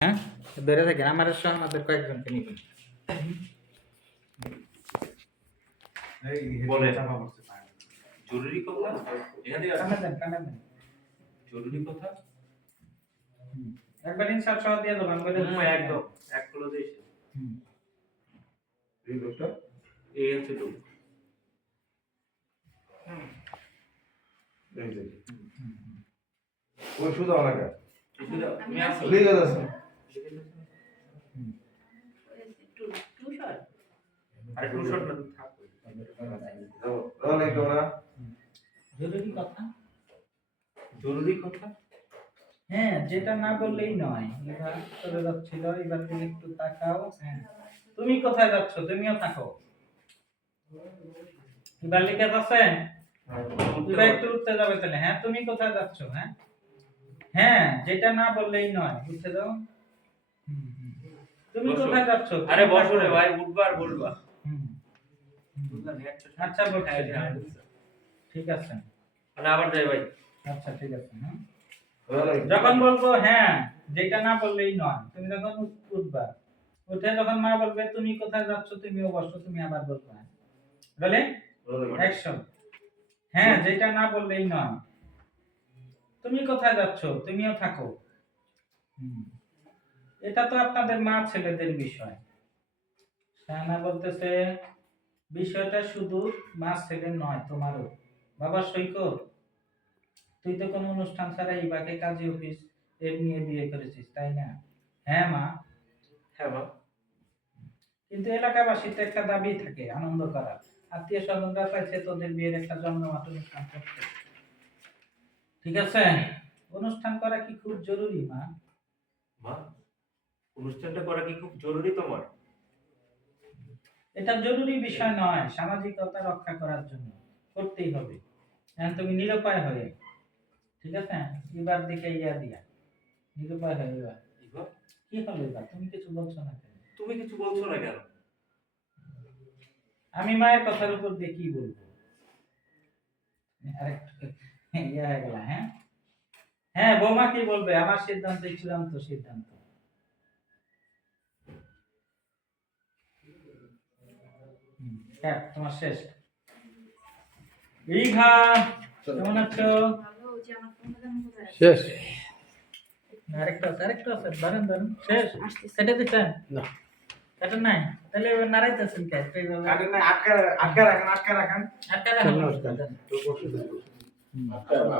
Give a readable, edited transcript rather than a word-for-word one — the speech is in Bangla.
হ্যাঁ ধরে থাকেন আমার সহ আমাদের কয়েকজনকে নিবেন বলে জরুরি কথা এখানে কানা দেন জরুরি কথা একবার ইনসার সহ দিয়ে দেবেন বলে একদম এক কিলো দিয়েছে এই লোকটা এই হচ্ছে লোক এই যে ওই শুধু আমাকে আমি আসলে লিখে দাও আর টু শট না থাকবে যাও রোল একটু না জরুরি কথা জরুরি কথা হ্যাঁ যেটা না বললেই নয় এবার চলে যাচ্ছিল এবার তুমি একটু তাকাও হ্যাঁ তুমি কোথায় যাচ্ছ তুমিও থাকো এবার লিখে যাচ্ছে এবার একটু উঠতে যাবে তাহলে হ্যাঁ তুমি কোথায় যাচ্ছ হ্যাঁ হ্যাঁ যেটা না বললেই নয় বুঝতে দাও তুমি কোথায় যাচ্ছ আরে বসো রে ভাই উঠবার বলবা আচ্ছা বলছি ঠিক আছে মানে আবার যাই ভাই আচ্ছা ঠিক আছে হ্যাঁ রোল যখন বলবো হ্যাঁ যেটা না বললেই নয় তুমি যখন উঠবা উঠে যখন মা বলবে তুমি কোথায় যাচ্ছ তুমিও বসো তুমি আবার বলবে বলে অ্যাকশন হ্যাঁ যেটা না বললেই নয় তুমি কোথায় যাচ্ছ তুমিও থাকো এটা তো আপনাদের মা ছেলেদের বিষয় শাহানা বলতেছে বিষয়টা শুধু মা ছেলের নয় তোমারও বাবা সৈকত তুই তো কোনো অনুষ্ঠান ছাড়া ইবাকে কাজী অফিস এর নিয়ে বিয়ে করেছিস তাই না হ্যাঁ মা হ্যাঁ মা কিন্তু এলাকাবাসীর তো একটা দাবি থাকে আনন্দ করা আত্মীয় স্বজনরা চাইছে তোদের বিয়ের একটা জমজমাট অনুষ্ঠান করতে ঠিক আছে অনুষ্ঠান করা কি খুব জরুরি মা মা অনুষ্ঠানটা করা কি খুব জরুরি তোমার এটা জরুরি বিষয় নয় সামাজিকতা রক্ষা করার জন্য করতেই হবে এখন তুমি নিরুপায় হয়ে ঠিক আছে এবার দিকে ইয়া দিয়া নিরুপায় হয়ে এবার ইভা কি হলো এবার তুমি কিছু বলছো না কেন তুমি কিছু বলছো না কেন আমি মায়ের কথার উপর দিয়ে কি বলবো আরেকটু ইয়া হয়ে গেল হ্যাঁ হ্যাঁ বৌমা কি বলবে আমার সিদ্ধান্ত চূড়ান্ত সিদ্ধান্ত তোমার শেষ রিঘা কেমন আছো শেষ আরেকটা আছে ধরেন শেষ কেটে দিচ্ছেন না কাটা নাই তাহলে এবার নাড়াইতেছেন কে কাটে না আটকা রাখেন আটকা রাখেন